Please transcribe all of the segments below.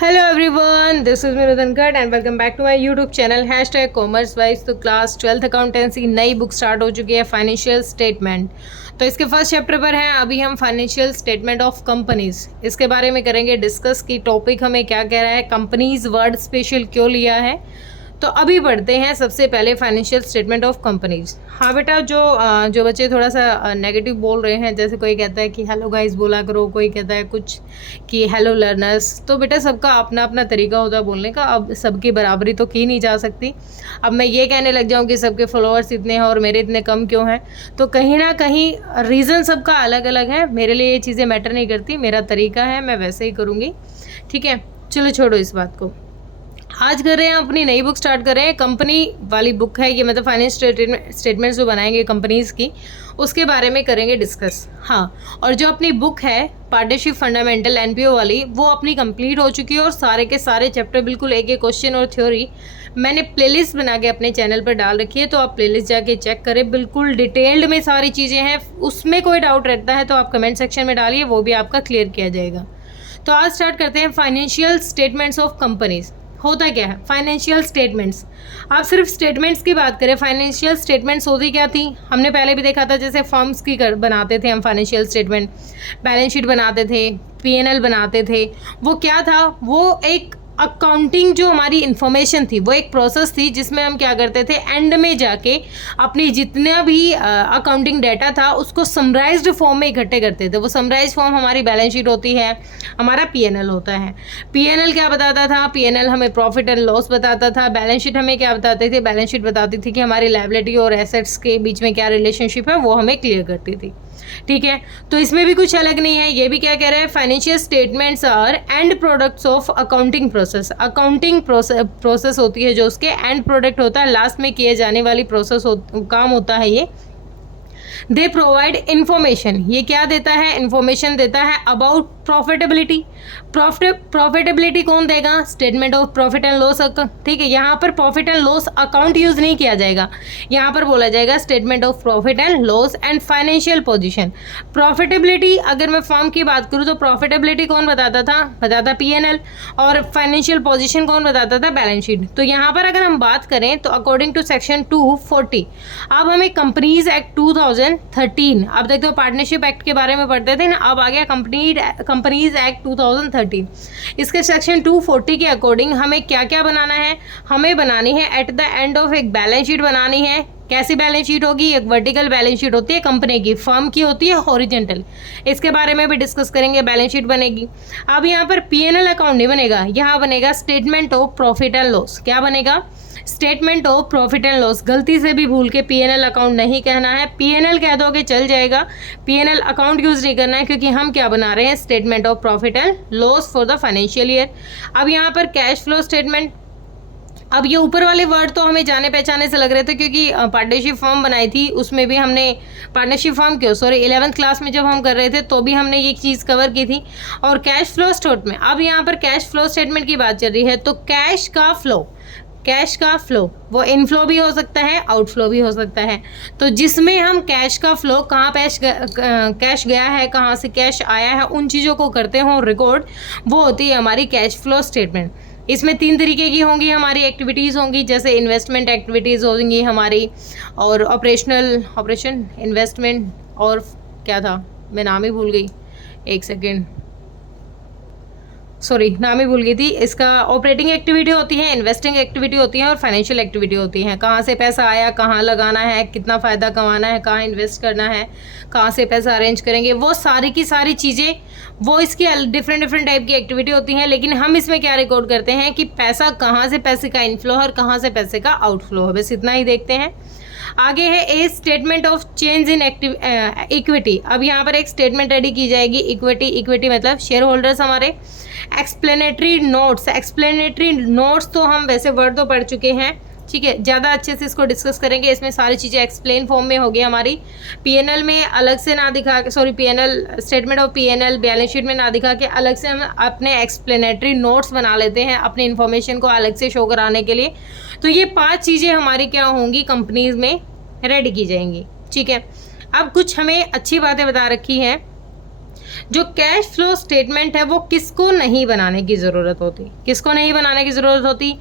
Hello everyone, this is Meera Dhankhar and welcome back to my YouTube channel #commerce wise. तो class 12th accountancy नई book start हो चुकी है, financial statement. तो इसके फर्स्ट चैप्टर पर हैं अभी हम फाइनेंशियल स्टेटमेंट ऑफ कंपनीज। इसके बारे में करेंगे डिस्कस की टॉपिक हमें क्या कह रहा है, कंपनीज वर्ड स्पेशल क्यों लिया है। तो अभी पढ़ते हैं सबसे पहले फाइनेंशियल स्टेटमेंट ऑफ कंपनीज। हाँ बेटा, जो बच्चे थोड़ा सा नेगेटिव बोल रहे हैं, जैसे कोई कहता है कि हेलो गाइस बोला करो, कोई कहता है कुछ कि हेलो लर्नर्स, तो बेटा सबका अपना अपना तरीका होता है बोलने का। अब सबकी बराबरी तो की नहीं जा सकती। अब मैं ये कहने लग जाऊँ कि सबके फॉलोअर्स इतने हैं और मेरे इतने कम क्यों हैं, तो कहीं ना कहीं रीज़न सबका अलग अलग है। मेरे लिए ये चीज़ें मैटर नहीं करती, मेरा तरीका है, मैं वैसे ही करूँगी। ठीक है, चलो छोड़ो इस बात को। आज कर रहे हैं अपनी नई बुक स्टार्ट कर रहे हैं, कंपनी वाली बुक है ये, मतलब फाइनेंस स्टेटमेंट्स जो बनाएंगे कंपनीज़ की, उसके बारे में करेंगे डिस्कस। हाँ, और जो अपनी बुक है पार्टनरशिप फंडामेंटल एनपीओ वाली, वो अपनी कंप्लीट हो चुकी है और सारे के सारे चैप्टर बिल्कुल एक एक क्वेश्चन और थ्योरी मैंने प्लेलिस्ट बना के अपने चैनल पर डाल रखी है। तो आप प्लेलिस्ट जाके चेक करें, बिल्कुल डिटेल्ड में सारी चीज़ें हैं। उसमें कोई डाउट रहता है तो आप कमेंट सेक्शन में डालिए, वो भी आपका क्लियर किया जाएगा। तो आज स्टार्ट करते हैं फाइनेंशियल स्टेटमेंट्स ऑफ कंपनीज। होता क्या है फाइनेंशियल स्टेटमेंट्स? आप सिर्फ स्टेटमेंट्स की बात करें, फाइनेंशियल स्टेटमेंट्स होती क्या थी, हमने पहले भी देखा था। जैसे फर्म्स की बनाते थे हम फाइनेंशियल स्टेटमेंट, बैलेंस शीट बनाते थे, पीएनएल बनाते थे। वो क्या था, वो एक अकाउंटिंग जो हमारी इन्फॉर्मेशन थी, वो एक प्रोसेस थी जिसमें हम क्या करते थे, एंड में जाके अपनी जितना भी अकाउंटिंग डाटा था उसको समराइज्ड फॉर्म में इकट्ठे करते थे। वो समराइज फॉर्म हमारी बैलेंस शीट होती है, हमारा पीएनएल होता है। पीएनएल क्या बताता था, पीएनएल हमें प्रॉफिट एंड लॉस बताता था। बैलेंस शीट हमें क्या बताते थे, बैलेंस शीट बताती थी कि हमारी लायबिलिटी और एसेट्स के बीच में क्या रिलेशनशिप है, वो हमें क्लियर करती थी। ठीक है, तो इसमें भी कुछ अलग नहीं है। ये भी क्या कह रहा है, financial statements are end products of accounting process. Accounting process होती है जो उसके एंड प्रोडक्ट होता है, लास्ट में किए जाने वाली प्रोसेस काम होता है ये। दे प्रोवाइड इंफॉर्मेशन, ये क्या देता है, इंफॉर्मेशन देता है अबाउट प्रॉफिटेबिलिटी। प्रॉफिटेबिलिटी कौन देगा, statement of profit and loss account. ठीक है, यहाँ पर profit and loss account use नहीं किया जाएगा, यहाँ पर बोला जाएगा statement of profit and loss and financial position. Profitability अगर मैं फर्म की बात करूँ तो प्रॉफिटेबिलिटी कौन बताता था, बताता पीएनएल, और फाइनेंशियल पोजीशन कौन बताता था, बैलेंस शीट। तो यहाँ पर अगर हम बात करें तो अकॉर्डिंग टू सेक्शन 240, अब हमें कंपनीज एक्ट 2013, अब देखते हो पार्टनरशिप एक्ट के बारे में पढ़ते थे ना, अब आ गया कंपनीज एक्ट 2013। इसके सेक्शन 240 के अकॉर्डिंग हमें क्या क्या बनाना है, हमें बनानी है एट द एंड ऑफ एक बैलेंस शीट बनानी है। कैसी बैलेंस शीट होगी, एक वर्टिकल बैलेंस शीट होती है कंपनी की, फर्म की होती है हॉरिजॉन्टल। इसके बारे में भी डिस्कस करेंगे, बैलेंस शीट बनेगी। अब यहाँ पर पीएनएल अकाउंट नहीं बनेगा, यहाँ बनेगा statement of profit and loss. क्या बनेगा, statement of profit and loss. गलती से भी भूल के पीएनएल अकाउंट नहीं कहना है, पीएनएल कह दोगे चल जाएगा, पीएनएल अकाउंट यूज नहीं करना है, क्योंकि हम क्या बना रहे हैं, statement of profit and loss for the financial year. अब यहाँ पर कैश फ्लो स्टेटमेंट। अब ये ऊपर वाले वर्ड तो हमें जाने पहचाने से लग रहे थे, क्योंकि पार्टनरशिप फॉर्म बनाई थी, उसमें भी हमने पार्टनरशिप फॉर्म 11th क्लास में जब हम कर रहे थे तो भी हमने ये चीज़ कवर की थी। और कैश फ्लो स्टेटमेंट, अब यहाँ पर कैश फ्लो स्टेटमेंट की बात चल रही है, तो कैश का फ्लो वो इनफ्लो भी हो सकता है, आउटफ्लो भी हो सकता है। तो जिसमें हम कैश का फ्लो, कहाँ कैश गया है, कहाँ से कैश आया है, उन चीज़ों को करते हो रिकॉर्ड, वो होती है हमारी कैश फ्लो स्टेटमेंट। इसमें 3 तरीके की होंगी हमारी एक्टिविटीज़ होंगी, जैसे इन्वेस्टमेंट एक्टिविटीज़ होंगी हमारी, और ऑपरेशन इन्वेस्टमेंट, और क्या था, मैं नाम ही भूल गई, एक सेकेंड, सॉरी नाम ही भूल गई थी। इसका ऑपरेटिंग एक्टिविटी होती है, इन्वेस्टिंग एक्टिविटी होती है, और फाइनेंशियल एक्टिविटी होती है। कहाँ से पैसा आया, कहाँ लगाना है, कितना फ़ायदा कमाना है, कहाँ इन्वेस्ट करना है, कहाँ से पैसा अरेंज करेंगे, वो सारी की सारी चीज़ें, वो इसकी डिफरेंट टाइप की एक्टिविटी होती हैं। लेकिन हम इसमें क्या रिकॉर्ड करते हैं कि पैसा कहाँ से, पैसे का इनफ्लो है और कहाँ से पैसे का आउटफ्लो है, बस इतना ही देखते हैं। आगे है ए statement of change in equity. अब यहाँ पर एक स्टेटमेंट रेडी की जाएगी, इक्विटी मतलब शेयर होल्डर्स हमारे। एक्सप्लेनेटरी नोट्स तो हम वैसे वर्ड तो पढ़ चुके हैं, ठीक है, ज़्यादा अच्छे से इसको डिस्कस करेंगे। इसमें सारी चीज़ें एक्सप्लेन फॉर्म में होगी हमारी, पीएनएल में अलग से ना दिखा के, sorry PNL statement of PNL balance sheet में ना दिखा के, अलग से हम अपने एक्सप्लेनेटरी नोट्स बना लेते हैं अपनी इन्फॉर्मेशन को अलग से शो कराने के लिए। तो ये 5 चीज़ें हमारी क्या होंगी, कंपनीज में रेडी की जाएंगी। ठीक है, अब कुछ हमें अच्छी बातें बता रखी हैं। जो कैश फ्लो स्टेटमेंट है वो किसको नहीं बनाने की ज़रूरत होती, किसको नहीं बनाने की ज़रूरत होती?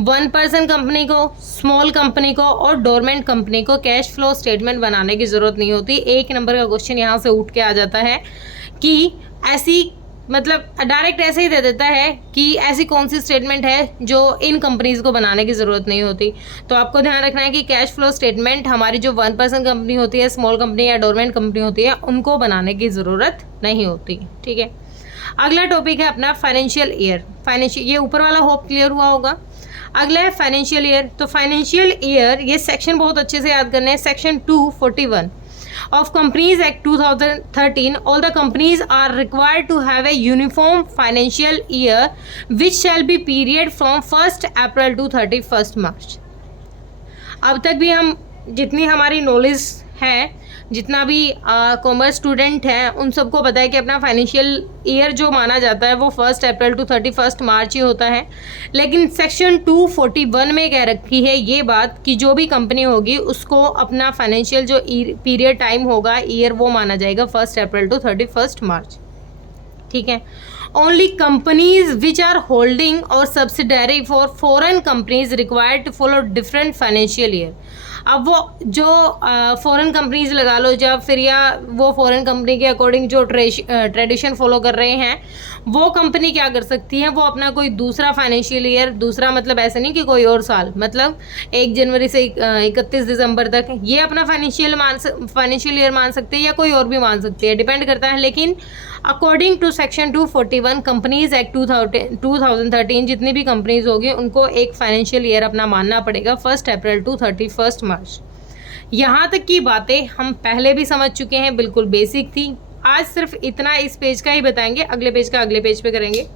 1 पर्सन कंपनी को, स्मॉल कंपनी को और डोरमेंट कंपनी को कैश फ्लो स्टेटमेंट बनाने की ज़रूरत नहीं होती। एक नंबर का क्वेश्चन यहाँ से उठ के आ जाता है कि ऐसी, मतलब डायरेक्ट ऐसे ही दे देता है कि ऐसी कौन सी स्टेटमेंट है जो इन कंपनीज़ को बनाने की ज़रूरत नहीं होती। तो आपको ध्यान रखना है कि कैश फ्लो स्टेटमेंट हमारी जो 1 पर्सन कंपनी होती है, स्मॉल कंपनी या डोरमेंट कंपनी होती है, उनको बनाने की ज़रूरत नहीं होती। ठीक है, अगला टॉपिक है अपना फाइनेंशियल ईयर। ये ऊपर वाला होप क्लियर हुआ होगा। अगला है फाइनेंशियल ईयर। तो फाइनेंशियल ईयर, ये सेक्शन बहुत अच्छे से याद करने हैं। Section 241 of Companies Act 2013, all the companies are required to have a uniform financial year which shall be period from 1st April to 31st March। अब तक भी हम जितनी हमारी नॉलेज है, जितना भी कॉमर्स स्टूडेंट है, उन सबको पता है कि अपना फाइनेंशियल ईयर जो माना जाता है वो 1 अप्रैल टू 31 मार्च ही होता है। लेकिन सेक्शन 241 में कह रखी है ये बात कि जो भी कंपनी होगी उसको अपना फाइनेंशियल जो पीरियड टाइम होगा, ईयर, वो माना जाएगा 1 अप्रैल टू 31 मार्च। ठीक है, only companies which are holding और subsidiary for foreign companies required to follow different financial year. अब वो जो फॉरेन कंपनीज लगा लो, जब फिर या वो फॉरेन कंपनी के अकॉर्डिंग जो ट्रेडिशन फॉलो कर रहे हैं, वो कंपनी क्या कर सकती है, वो अपना कोई दूसरा फाइनेंशियल ईयर, दूसरा मतलब ऐसे नहीं कि कोई और साल, मतलब 1 जनवरी से 31 दिसंबर तक, ये अपना फाइनेंशियल ईयर मान सकते हैं या कोई और भी मान सकते हैं, डिपेंड करता है। लेकिन according to section 241 companies act 2013, जितनी भी कंपनीज होगी उनको एक फाइनेंशियल ईयर अपना मानना पड़ेगा 1 अप्रैल टू 31 मार्च। यहाँ तक की बातें हम पहले भी समझ चुके हैं, बिल्कुल बेसिक थी। आज सिर्फ इतना इस पेज का ही बताएंगे, अगले पेज का अगले पेज पे करेंगे।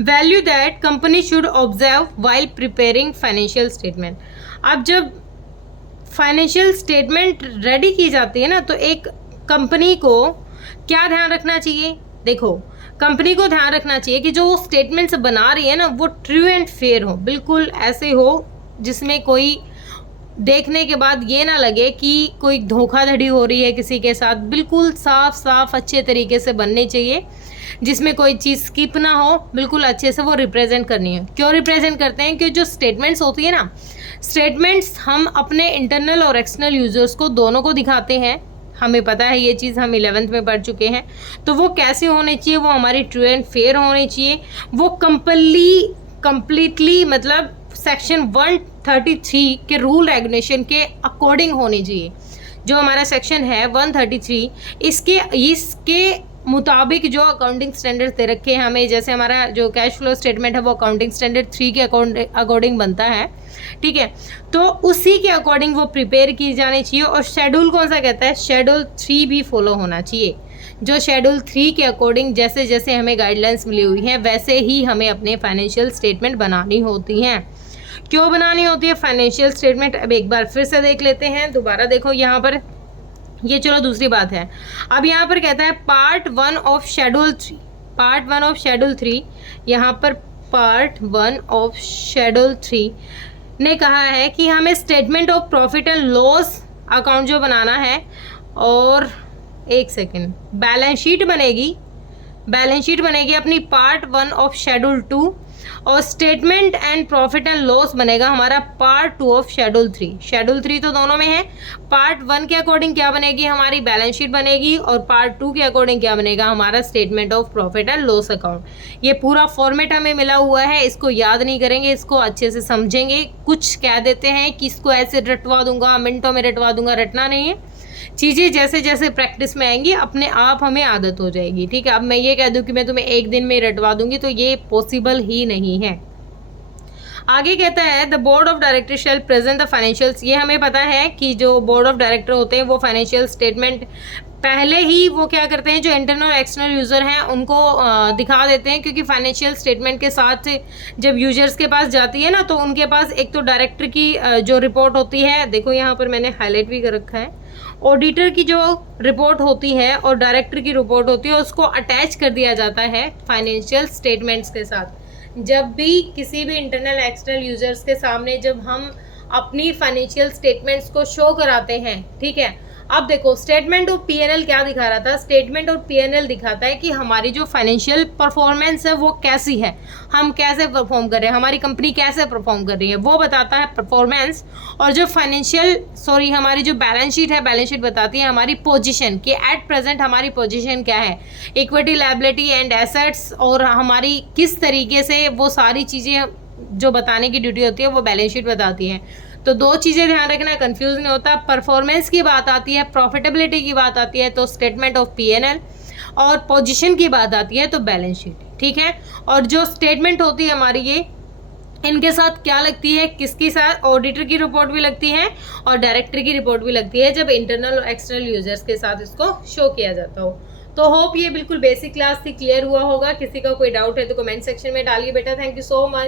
Value that company should observe while preparing financial statement. अब जब फाइनेंशियल स्टेटमेंट रेडी की जाती है ना, तो एक कंपनी को क्या ध्यान रखना चाहिए? देखो, कंपनी को ध्यान रखना चाहिए कि जो वो स्टेटमेंट्स बना रही है ना, वो ट्रू एंड फेयर हो, बिल्कुल ऐसे हो जिसमें कोई देखने के बाद ये ना लगे कि कोई धोखाधड़ी हो रही है किसी के साथ। बिल्कुल साफ साफ अच्छे तरीके से बननी चाहिए, जिसमें कोई चीज़ स्किप ना हो, बिल्कुल अच्छे से वो रिप्रेजेंट करनी है। क्यों रिप्रेजेंट करते हैं? क्योंकि जो स्टेटमेंट्स होती है ना, स्टेटमेंट्स हम अपने इंटरनल और एक्सटर्नल यूजर्स को दोनों को दिखाते हैं। हमें पता है ये चीज़, हम 11th में पढ़ चुके हैं। तो वो कैसे होने चाहिए? वो हमारी ट्रू एंड फेयर होनी चाहिए। वो कंप्लीटली मतलब सेक्शन 133 के रूल रेगुलेशन के अकॉर्डिंग होनी चाहिए। जो हमारा सेक्शन है 133, इसके मुताबिक जो अकाउंटिंग स्टैंडर्ड्स दे रखे हैं हमें, जैसे हमारा जो कैश फ्लो स्टेटमेंट है वो अकाउंटिंग स्टैंडर्ड 3 के अकॉर्डिंग बनता है। ठीक है, तो उसी के अकॉर्डिंग वो प्रिपेयर की जानी चाहिए। और शेड्यूल कौन सा कहता है? शेड्यूल 3 भी फॉलो होना चाहिए। जो शेड्यूल 3 के अकॉर्डिंग जैसे जैसे हमें गाइडलाइंस मिली हुई हैं, वैसे ही हमें अपने फाइनेंशियल स्टेटमेंट बनानी होती हैं। क्यों बनानी होती है फाइनेंशियल स्टेटमेंट? अब एक बार फिर से देख लेते हैं, दोबारा देखो यहाँ पर। ये चलो दूसरी बात है। अब यहाँ पर कहता है part 1 of schedule 3, part 1 of schedule 3, यहाँ पर पार्ट 1 ऑफ शेड्यूल 3 ने कहा है कि हमें statement of profit and loss account जो बनाना है, और एक सेकेंड, बैलेंस शीट बनेगी अपनी पार्ट 1 ऑफ शेड्यूल 2, और statement and profit and loss बनेगा हमारा पार्ट 2 ऑफ शेड्यूल 3। शेड्यूल 3 तो दोनों में है। पार्ट 1 के अकॉर्डिंग क्या बनेगी? हमारी बैलेंस शीट बनेगी, और पार्ट 2 के अकॉर्डिंग क्या बनेगा? हमारा statement of profit and loss account. ये पूरा फॉर्मेट हमें मिला हुआ है, इसको याद नहीं करेंगे, इसको अच्छे से समझेंगे। कुछ कह देते हैं कि इसको ऐसे रटवा दूंगा, मिनटों में रटवा दूंगा, रटना नहीं है। चीज़ें जैसे जैसे प्रैक्टिस में आएंगी अपने आप हमें आदत हो जाएगी। ठीक है, अब मैं ये कह दूं कि मैं तुम्हें एक दिन में रटवा दूंगी, तो ये पॉसिबल ही नहीं है। आगे कहता है the board of director shall present the financials. ये हमें पता है कि जो बोर्ड ऑफ डायरेक्टर होते हैं वो फाइनेंशियल स्टेटमेंट पहले ही वो क्या करते हैं, जो इंटरनल और एक्सटर्नल यूज़र हैं उनको दिखा देते हैं। क्योंकि फाइनेंशियल स्टेटमेंट के साथ जब यूजर्स के पास जाती है ना, तो उनके पास एक तो डायरेक्टर की जो रिपोर्ट होती है, देखो यहाँ पर मैंने हाईलाइट भी कर रखा है, ऑडिटर की जो रिपोर्ट होती है और डायरेक्टर की रिपोर्ट होती है, उसको अटैच कर दिया जाता है फाइनेंशियल स्टेटमेंट्स के साथ। जब भी किसी भी इंटरनल एक्सटर्नल यूजर्स के सामने जब हम अपनी फाइनेंशियल स्टेटमेंट्स को शो कराते हैं, ठीक है, अब देखो स्टेटमेंट ऑफ पीएनएल क्या दिखा रहा था, स्टेटमेंट ऑफ पीएनएल दिखाता है कि हमारी जो फाइनेंशियल परफॉर्मेंस है वो कैसी है, हम कैसे परफॉर्म कर रहे हैं, हमारी कंपनी कैसे परफॉर्म कर रही है, वो बताता है परफॉर्मेंस। और जो हमारी जो बैलेंस शीट है, बैलेंस शीट बताती है हमारी पोजीशन कि एट प्रेजेंट हमारी पोजीशन क्या है, इक्विटी, लायबिलिटी एंड एसेट्स, और हमारी किस तरीके से वो सारी चीज़ें जो बताने की ड्यूटी होती है वो बैलेंस शीट बताती है। तो दो चीज़ें ध्यान रखना, कंफ्यूज नहीं होता, परफॉर्मेंस की बात आती है, प्रॉफिटेबिलिटी की बात आती है तो स्टेटमेंट ऑफ पीएनएल, और पोजीशन की बात आती है तो बैलेंस शीट, ठीक है। और जो स्टेटमेंट होती है हमारी ये इनके साथ क्या लगती है, किसके साथ, ऑडिटर की रिपोर्ट भी लगती है और डायरेक्टर की रिपोर्ट भी लगती है जब इंटरनल और एक्सटर्नल यूजर्स के साथ इसको शो किया जाता हो। तो होप ये बिल्कुल बेसिक क्लास थी, क्लियर हुआ होगा। किसी का कोई डाउट है तो कमेंट सेक्शन में डालिए बेटा। Thank you so much.